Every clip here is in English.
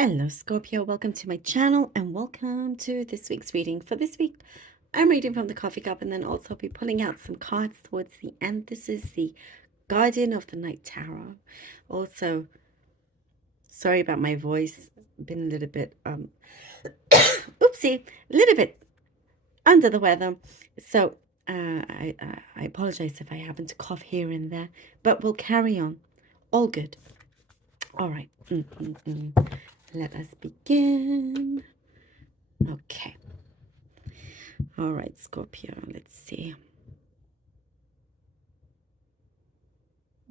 Hello, Scorpio. Welcome to my channel and welcome to this week's reading. For this week, I'm reading from the coffee cup and then also be pulling out some cards towards the end. This is the Guardian of the Night Tarot. Also, sorry about my voice. Been a little bit, oopsie, a little bit under the weather. So, I apologize if I happen to cough here and there, but we'll carry on. All good. All right. Let us begin. Okay. All right, Scorpio. Let's see.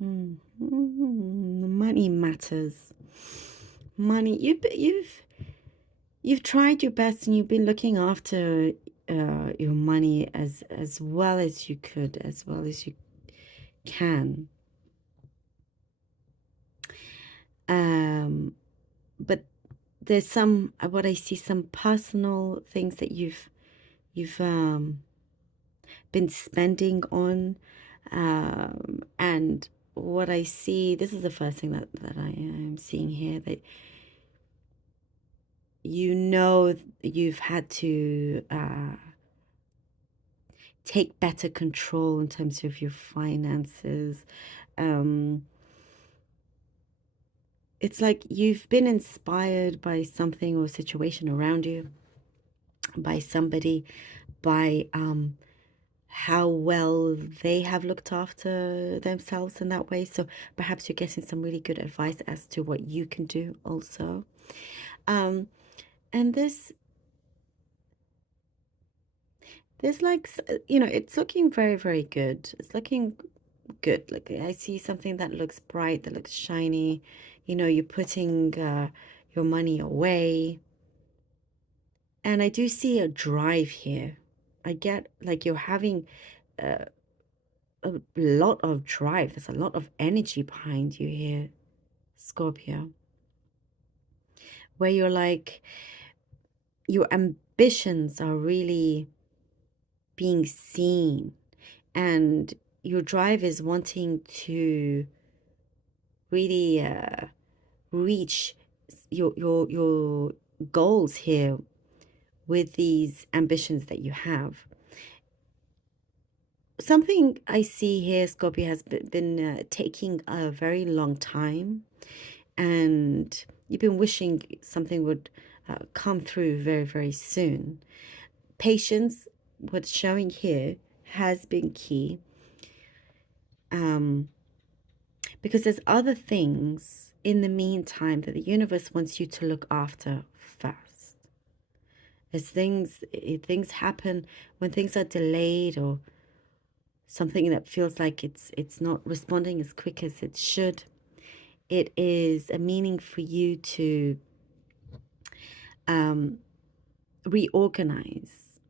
Money matters. Money. You've tried your best, and you've been looking after your money as well as you could, as well as you can. But there's some what I see, some personal things that you've been spending on, and what I see, this is the first thing that I am seeing here, that you've had to take better control in terms of your finances. It's like you've been inspired by something or situation around you, by somebody, by how well they have looked after themselves in that way. So perhaps you're getting some really good advice as to what you can do also. And this like, it's looking very, very good. It's looking good. Like I see something that looks bright, that looks shiny. You're putting your money away. And I do see a drive here. I get like you're having a lot of drive. There's a lot of energy behind you here, Scorpio. Where you're like, your ambitions are really being seen. And your drive is wanting to really reach your goals here with these ambitions that you have. Something I see here, Scorpio, has been taking a very long time, and you've been wishing something would come through very, very soon. Patience, what's showing here, has been key, because there's other things in the meantime that the universe wants you to look after first. As things happen, when things are delayed or something that feels like it's not responding as quick as it should, it is a meaning for you to reorganize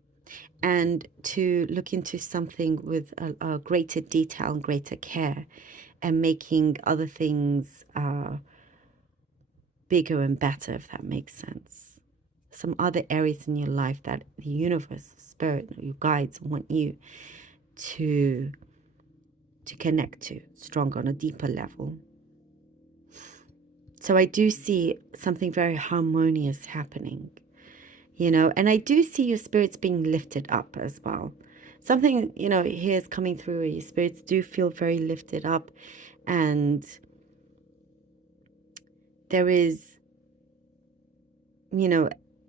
and to look into something with a greater detail and greater care, and making other things bigger and better, if that makes sense. Some other areas in your life that the universe, spirit, your guides want you to connect to stronger on a deeper level. So I do see something very harmonious happening, and I do see your spirits being lifted up as well. Something, here is coming through where your spirits do feel very lifted up, and there is,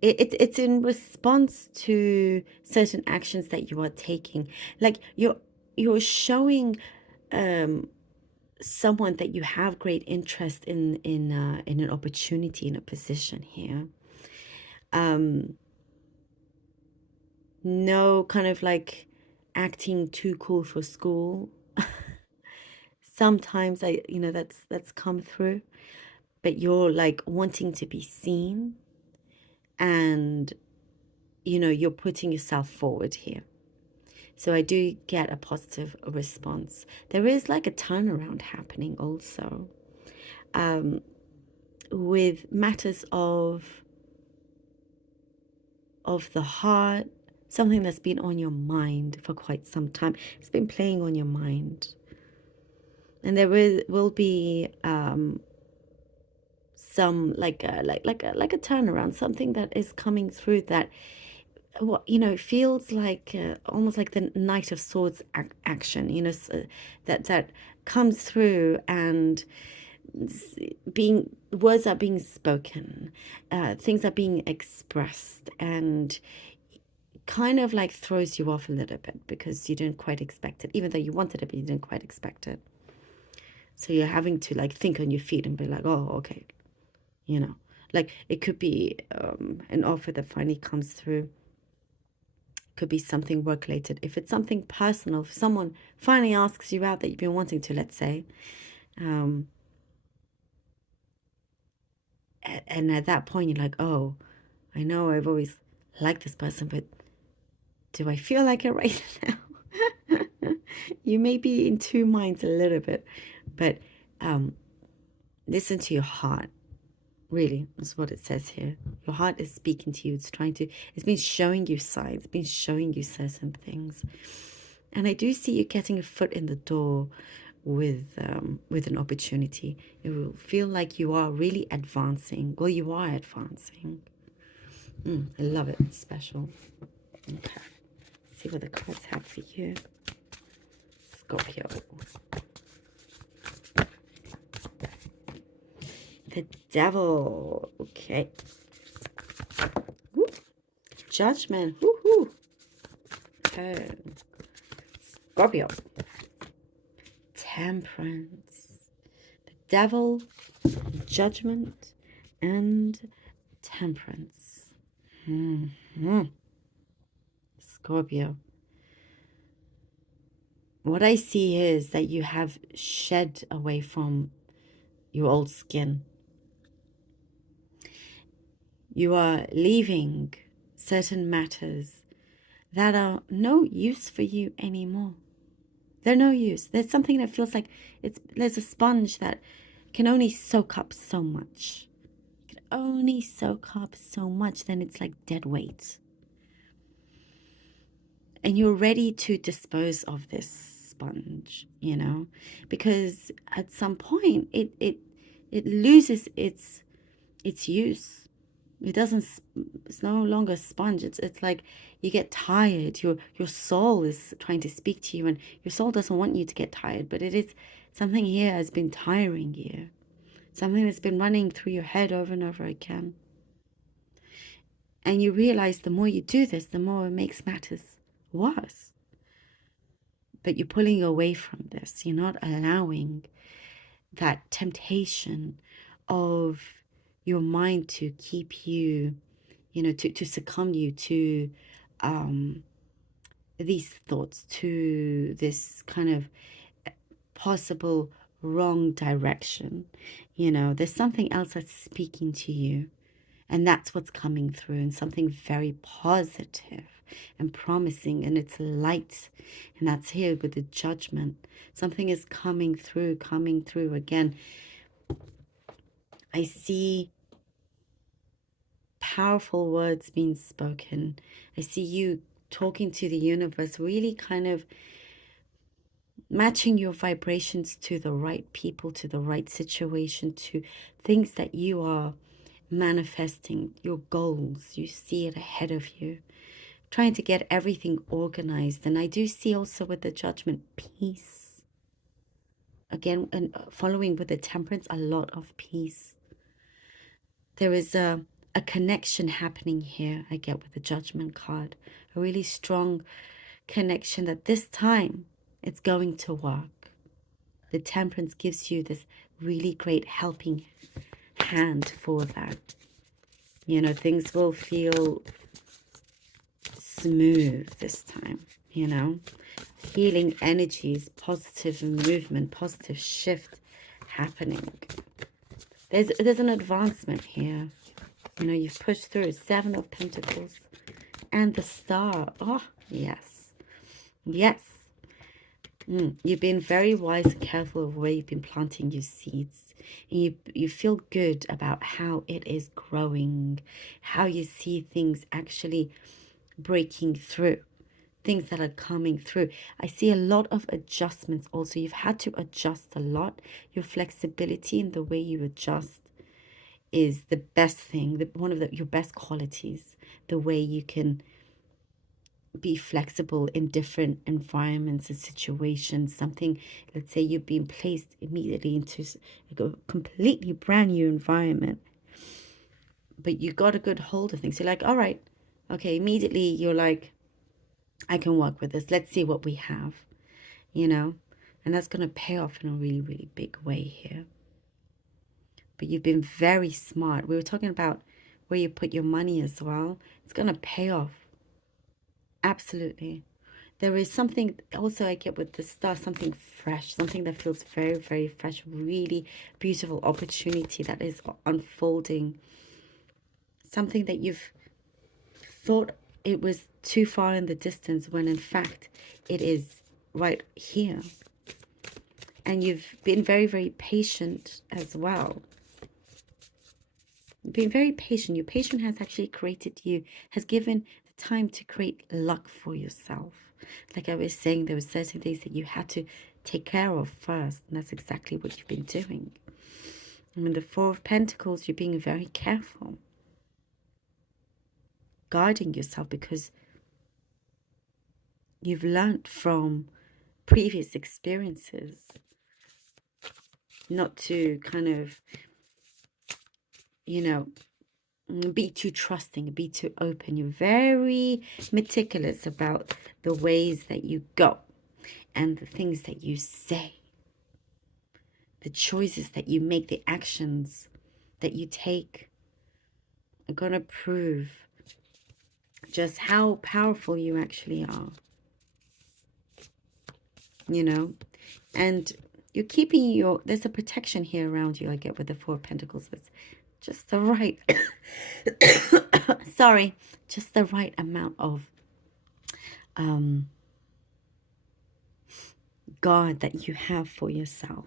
it's in response to certain actions that you are taking. Like you're showing someone that you have great interest in an opportunity, in a position here. No kind of like acting too cool for school. Sometimes that's come through, but you're like wanting to be seen, and you're putting yourself forward here. So I do get a positive response. There is like a turnaround happening also, with matters of the heart, something that's been on your mind for quite some time. It's been playing on your mind. And there will be some like a turnaround, something that is coming through that what feels like almost like the Knight of Swords action, that comes through, and being words are being spoken, things are being expressed, and kind of like throws you off a little bit because you didn't quite expect it, even though you wanted it, but you didn't quite expect it. So you're having to like think on your feet and be like, oh, okay, like it could be an offer that finally comes through. Could be something work related. If it's something personal, if someone finally asks you out that you've been wanting to, let's say, and at that point you're like, oh, I know I've always liked this person, but do I feel like it right now? You may be in two minds a little bit, but listen to your heart. Really, that's what it says here. Your heart is speaking to you. It's been showing you signs, it's been showing you certain things. And I do see you getting a foot in the door with an opportunity. It will feel like you are really advancing. Well, you are advancing. I love it. It's special. Okay. Let's see what the cards have for you. Scorpio. The Devil. Okay. Woo. Judgment. Woohoo. Okay. Scorpio. Temperance. The Devil, Judgment, and Temperance. Scorpio. What I see here is that you have shed away from your old skin. You are leaving certain matters that are no use for you anymore. They're no use. There's something that feels like there's a sponge that can only soak up so much. Can only soak up so much, then it's like dead weight. And you're ready to dispose of this sponge, because at some point it loses its use. It's no longer a sponge. It's like you get tired. Your soul is trying to speak to you, and your soul doesn't want you to get tired, but it is something here has been tiring you. Something that's been running through your head over and over again. And you realize the more you do this, the more it makes matters worse. But you're pulling away from this. You're not allowing that temptation of your mind to keep you, to succumb you to these thoughts, to this kind of possible wrong direction. There's something else that's speaking to you, and that's what's coming through, and something very positive and promising, and it's light, and that's here with the Judgment. Something is coming through again. I see powerful words being spoken. I see you talking to the universe, really kind of matching your vibrations to the right people, to the right situation, to things that you are manifesting, your goals. You see it ahead of you, trying to get everything organized. And I do see also with the Judgment, peace. Again, and following with the Temperance, a lot of peace. There is a connection happening here, I get with the Judgment card. A really strong connection that this time it's going to work. The Temperance gives you this really great helping hand for that. Things will feel smooth this time, Healing energies, positive movement, positive shift happening. There's an advancement here. You've pushed through. 7 of Pentacles and the Star. Oh, yes. Yes. You've been very wise and careful of where you've been planting your seeds. And you feel good about how it is growing, how you see things actually breaking through, things that are coming through. I see a lot of adjustments also. You've had to adjust a lot. Your flexibility in the way you adjust is the best thing, one of your best qualities, the way you can be flexible in different environments and situations. Something, let's say you've been placed immediately into a completely brand new environment, but you got a good hold of things. You're like, all right, okay, immediately you're like, I can work with this. Let's see what we have, you know? And that's going to pay off in a really, really big way here. But you've been very smart. We were talking about where you put your money as well. It's going to pay off. Absolutely. There is something also I get with the star, something fresh, something that feels very, very fresh, really beautiful opportunity that is unfolding. Something that you've thought it was too far in the distance when in fact it is right here. And you've been very, very patient as well. You've been very patient. Your patience has actually created you, has given the time to create luck for yourself. Like I was saying, there were certain things that you had to take care of first. And that's exactly what you've been doing. And with the Four of Pentacles, you're being very careful. Guarding yourself because you've learned from previous experiences not to kind of, you know, be too trusting, be too open. You're very meticulous about the ways that you go and the things that you say, the choices that you make, the actions that you take are going to prove just how powerful you actually are, you know. And you're keeping there's a protection here around you, I get with the Four of Pentacles. It's just the right, sorry, just the right amount of guard that you have for yourself.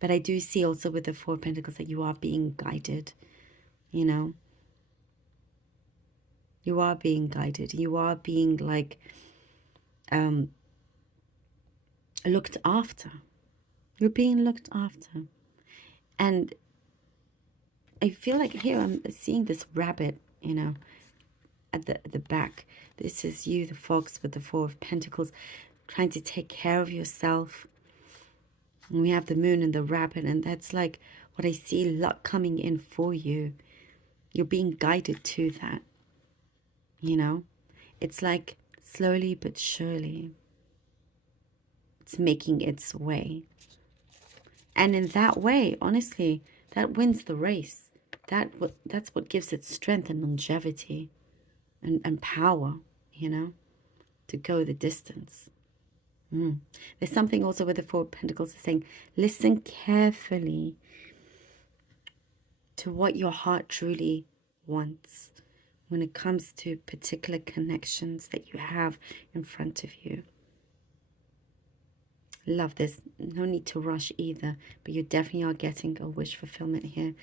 But I do see also with the Four of Pentacles that you are being guided, you know. You are being guided. You are being like looked after. You're being looked after. And I feel like here I'm seeing this rabbit, you know, at the back. This is you, the fox with the Four of Pentacles, trying to take care of yourself. And we have the moon and the rabbit, and that's like what I see, luck coming in for you. You're being guided to that, you know. It's like slowly but surely it's making its way. And in that way, honestly, that wins the race. That's what gives it strength and longevity and power, you know, to go the distance. There's something also with the Four of Pentacles saying, listen carefully to what your heart truly wants when it comes to particular connections that you have in front of you. Love this. No need to rush either, but you definitely are getting a wish fulfillment here.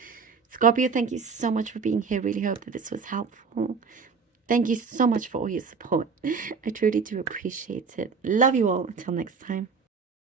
Scorpio, thank you so much for being here. Really hope that this was helpful. Thank you so much for all your support. I truly do appreciate it. Love you all. Until next time.